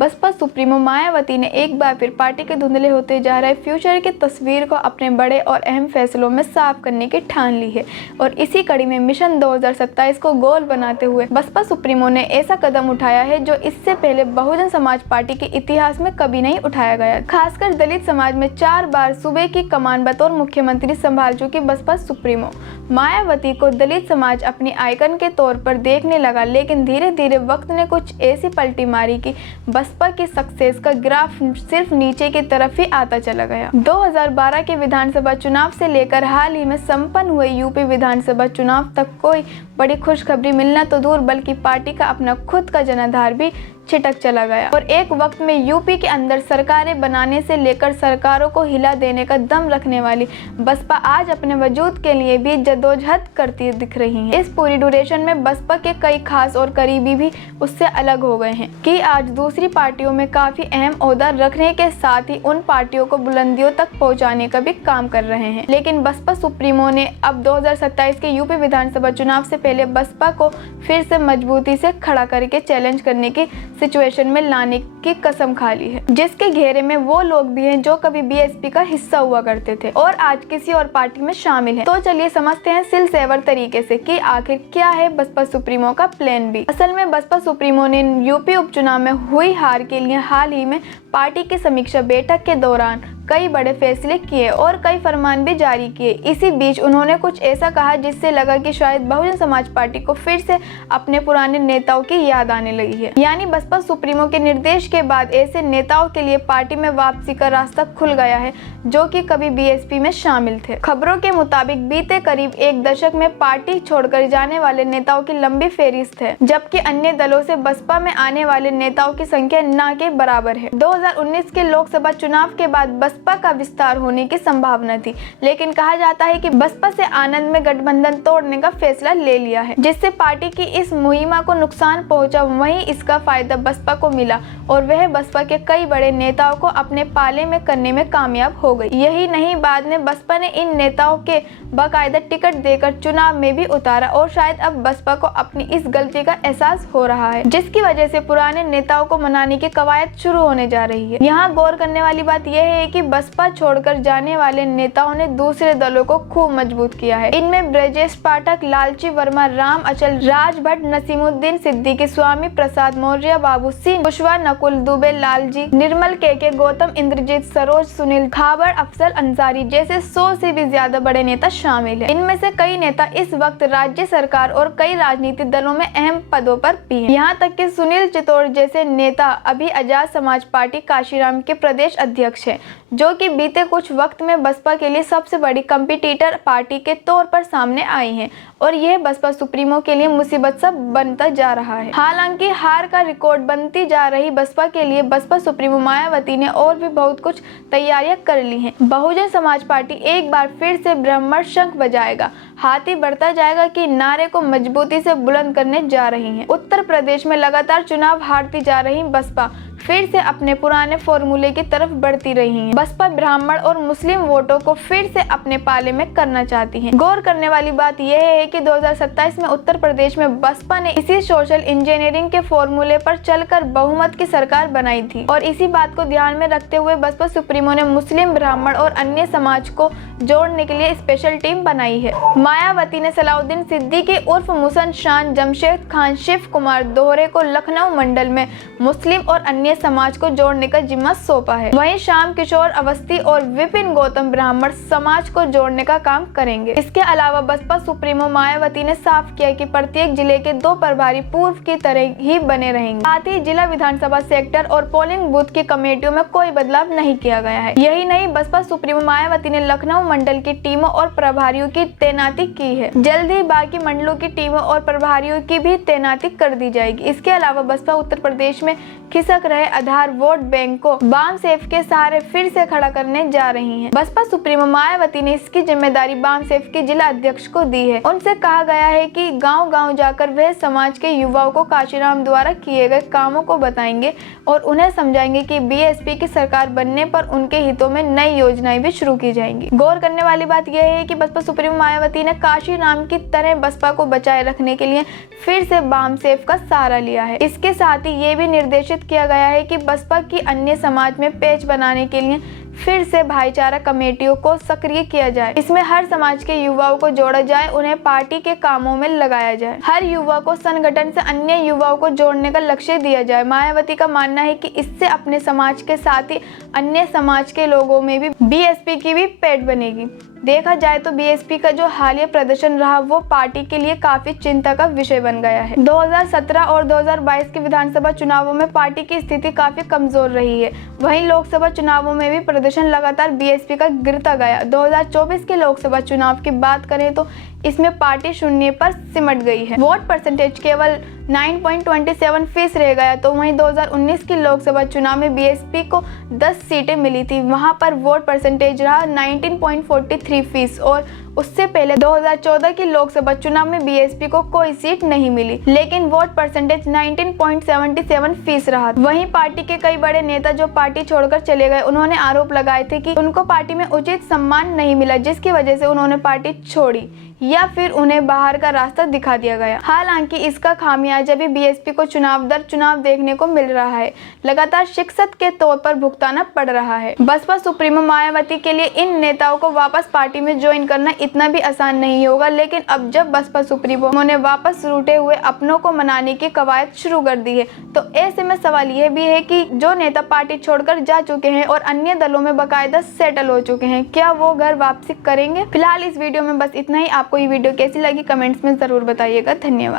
Baspa supremo Mayawati ने एक बार फिर पार्टी के धुंधले होते जा रहे फ्यूचर की तस्वीर को अपने बड़े और अहम फैसलों में साफ करने की ठान ली है और इसी कड़ी में मिशन 2027 को गोल बनाते हुए बसपा सुप्रीमो ने ऐसा कदम उठाया है जो इससे पहले बहुजन समाज पार्टी के इतिहास में कभी नहीं उठाया गया। खासकर दलित समाज में 4 बार सूबे की कमान बतौर मुख्यमंत्री संभाल चुकी बसपा सुप्रीमो मायावती को दलित समाज अपनी आइकन के तौर पर देखने लगा, लेकिन धीरे धीरे वक्त ने कुछ ऐसी पलटी मारी कि बसपा की सक्सेस का ग्राफ सिर्फ नीचे की तरफ ही आता चला गया। 2012 के विधानसभा चुनाव से लेकर हाल ही में संपन्न हुए यूपी विधानसभा चुनाव तक कोई बड़ी खुशखबरी मिलना तो दूर बल्कि पार्टी का अपना खुद का जनाधार भी छिटक चला गया और एक वक्त में यूपी के अंदर सरकारें बनाने से लेकर सरकारों को हिला देने का दम रखने वाली बसपा आज अपने वजूद के लिए भी जद्दोजहद करती दिख रही है। इस पूरी ड्यूरेशन में बसपा के कई खास और करीबी भी उससे अलग हो गए हैं कि आज दूसरी पार्टियों में काफी अहम ओहदा रखने के साथ ही उन पार्टियों को बुलंदियों तक पहुंचाने का भी काम कर रहे हैं। लेकिन बसपा सुप्रीमो ने अब 2027 के यूपी विधानसभा चुनाव से पहले बसपा को फिर से मजबूती से खड़ा करके चैलेंज करने की सिचुएशन में लाने की कसम खा ली है, जिसके घेरे में वो लोग भी हैं जो कभी बीएसपी का हिस्सा हुआ करते थे और आज किसी और पार्टी में शामिल हैं। तो चलिए समझते हैं सिलसिलेवार तरीके से कि आखिर क्या है बसपा सुप्रीमो का प्लान बी। असल में बसपा सुप्रीमो ने यूपी उपचुनाव में हुई हार के लिए हाल ही में पार्टी की समीक्षा बैठक के दौरान कई बड़े फैसले किए और कई फरमान भी जारी किए। इसी बीच उन्होंने कुछ ऐसा कहा जिससे लगा कि शायद बहुजन समाज पार्टी को फिर से अपने पुराने नेताओं की याद आने लगी है। यानी बसपा सुप्रीमो के निर्देश के बाद ऐसे नेताओं के लिए पार्टी में वापसी का रास्ता खुल गया है जो कि कभी बीएसपी में शामिल थे। खबरों के मुताबिक बीते करीब एक दशक में पार्टी छोड़कर जाने वाले नेताओं की लंबी फेहरिस्त है, जबकि अन्य दलों से बसपा में आने वाले नेताओं की संख्या न के बराबर है। 2019 के लोकसभा चुनाव के बाद बसपा का विस्तार होने की संभावना थी, लेकिन कहा जाता है कि बसपा से आनंद में गठबंधन तोड़ने का फैसला ले लिया है, जिससे पार्टी की इस मुहिमा को नुकसान पहुंचा। वहीं इसका फायदा बसपा को मिला और वह बसपा के कई बड़े नेताओं को अपने पाले में करने में कामयाब हो गई। यही नहीं, बाद में बसपा ने इन नेताओं के बाकायदा टिकट देकर चुनाव में भी उतारा और शायद अब बसपा को अपनी इस गलती का एहसास हो रहा है, जिसकी वजह से पुराने नेताओं को मनाने की कवायद शुरू होने जा रही है। यहाँ गौर करने वाली बात यह है कि बसपा छोड़कर जाने वाले नेताओं ने दूसरे दलों को खूब मजबूत किया है। इनमें ब्रजेश पाठक, लालची वर्मा, राम अचल, राज भट्ट, नसीमुद्दीन सिद्दीकी, स्वामी प्रसाद मौर्य, बाबू सिंह कुशवाहा, नकुल दुबे, लालजी, निर्मल के, गौतम, इंद्रजीत, सरोज, सुनील खाबर, अफजल अंसारी जैसे 100 से भी ज्यादा बड़े नेता शामिल हैं। इनमें से कई नेता इस वक्त राज्य सरकार और कई राजनीतिक दलों में अहम पदों पर भी हैं। यहाँ तक कि सुनील चित्तौड़ जैसे नेता अभी आजाद समाज पार्टी काशीराम के प्रदेश अध्यक्ष हैं, जो कि बीते कुछ वक्त में बसपा के लिए सबसे बड़ी कंपटीटर पार्टी के तौर पर सामने आई हैं और यह बसपा सुप्रीमो के लिए मुसीबत सा बनता जा रहा है। हालांकि हार का रिकॉर्ड बनती जा रही बसपा के लिए बसपा सुप्रीमो मायावती ने और भी बहुत कुछ तैयारियां कर ली हैं। बहुजन समाज पार्टी एक बार फिर से ब्रह्मण शंख बजाएगा, हाथी बढ़ता जाएगा कि नारे को मजबूती से बुलंद करने जा रही है। उत्तर प्रदेश में लगातार चुनाव हारती जा रही बसपा फिर से अपने पुराने फॉर्मूले की तरफ बढ़ती रही है। बसपा ब्राह्मण और मुस्लिम वोटों को फिर से अपने पाले में करना चाहती है। गौर करने वाली बात यह है कि 2027 में उत्तर प्रदेश में बसपा ने इसी सोशल इंजीनियरिंग के फॉर्मूले पर चलकर बहुमत की सरकार बनाई थी और इसी बात को ध्यान में रखते हुए बसपा सुप्रीमो ने मुस्लिम, ब्राह्मण और अन्य समाज को जोड़ने के लिए स्पेशल टीम बनाई है। मायावती ने सलाउद्दीन सिद्दीकी उर्फ मुसन शान, जमशेद खान, शिव कुमार दोहरे को लखनऊ मंडल में मुस्लिम और अन्य समाज को जोड़ने का जिम्मा सौंपा है। वहीं श्याम किशोर अवस्थी और विपिन गौतम ब्राह्मण समाज को जोड़ने का काम करेंगे। इसके अलावा बसपा सुप्रीमो मायावती ने साफ किया कि प्रत्येक जिले के 2 प्रभारी पूर्व की तरह ही बने रहेंगे। साथ ही जिला विधानसभा सेक्टर और पोलिंग बूथ की कमेटियों में कोई बदलाव नहीं किया गया है। यही नहीं, बसपा सुप्रीमो मायावती ने लखनऊ मंडल की टीमों और प्रभारियों की तैनाती की है। जल्द ही बाकी मंडलों की टीमों और प्रभारियों की भी तैनाती कर दी जाएगी। इसके अलावा बसपा उत्तर प्रदेश में खिसक रहे आधार वोट बैंक को बाम सेफ के सहारे फिर से खड़ा करने जा रही है। बसपा सुप्रीमो मायावती ने इसकी जिम्मेदारी बाम सेफ के जिला अध्यक्ष को दी है। उनसे कहा गया है कि गांव-गांव जाकर वह समाज के युवाओं को काशीराम द्वारा किए गए कामों को बताएंगे और उन्हें समझाएंगे कि बीएसपी की सरकार बनने पर उनके हितों में नई योजनाएं भी शुरू की जाएंगी। गौर करने वाली बात यह है कि बसपा सुप्रीमो मायावती ने काशीराम की तरह बसपा को बचाए रखने के लिए फिर से बाम सेफ का सहारा लिया है। इसके साथ ही ये भी निर्देशित किया गया है कि बसपा की अन्य समाज में पेच बनाने के लिए फिर से भाईचारा कमेटियों को सक्रिय किया जाए। इसमें हर समाज के युवाओं को जोड़ा जाए, उन्हें पार्टी के कामों में लगाया जाए। हर युवा को संगठन से अन्य युवाओं को जोड़ने का लक्ष्य दिया जाए। मायावती का मानना है कि इससे अपने समाज के साथ ही अन्य समाज के लोगों में भी बीएसपी की भी पेठ बनेगी। देखा जाए तो बीएसपी का जो हालिया प्रदर्शन रहा वो पार्टी के लिए काफी चिंता का विषय बन गया है। 2017 और 2022 के विधानसभा चुनावों में पार्टी की स्थिति काफी कमजोर रही है। वहीं लोकसभा चुनावों में भी प्रदर्शन लगातार बीएसपी का गिरता गया। 2024 के लोकसभा चुनाव की बात करें तो इसमें पार्टी शून्य पर सिमट गई है। वोट परसेंटेज केवल 9.27% रह गया। तो वहीं 2019 की लोकसभा चुनाव में बीएसपी को 10 सीटें मिली थी, वहां पर वोट परसेंटेज रहा 19.43% और उससे पहले 2014 की लोकसभा चुनाव में बीएसपी को कोई सीट नहीं मिली, लेकिन वोट परसेंटेज 19.77% रहा। वहीं पार्टी के कई बड़े नेता जो पार्टी छोड़कर चले गए, उन्होंने आरोप लगाए थे कि उनको पार्टी में उचित सम्मान नहीं मिला, जिसकी वजह से उन्होंने पार्टी छोड़ी या फिर उन्हें बाहर का रास्ता दिखा दिया गया। हालांकि इसका खामियाजा भी बीएसपी को चुनाव दर चुनाव देखने को मिल रहा है, लगातार शिक्षक के तौर पर भुगताना पड़ रहा है। बसपा सुप्रीमो मायावती के लिए इन नेताओं को वापस पार्टी में ज्वाइन करना इतना भी आसान नहीं होगा, लेकिन अब जब बसपा सुप्रीमो ने वापस रूठे हुए अपनों को मनाने की कवायद शुरू कर दी है, तो ऐसे में सवाल यह भी है कि जो नेता पार्टी छोड़कर जा चुके हैं और अन्य दलों में बाकायदा सेटल हो चुके हैं, क्या वो घर वापसी करेंगे? फिलहाल इस वीडियो में बस इतना ही। आपको ये वीडियो कैसी लगी कमेंट्स में जरूर बताइएगा। धन्यवाद।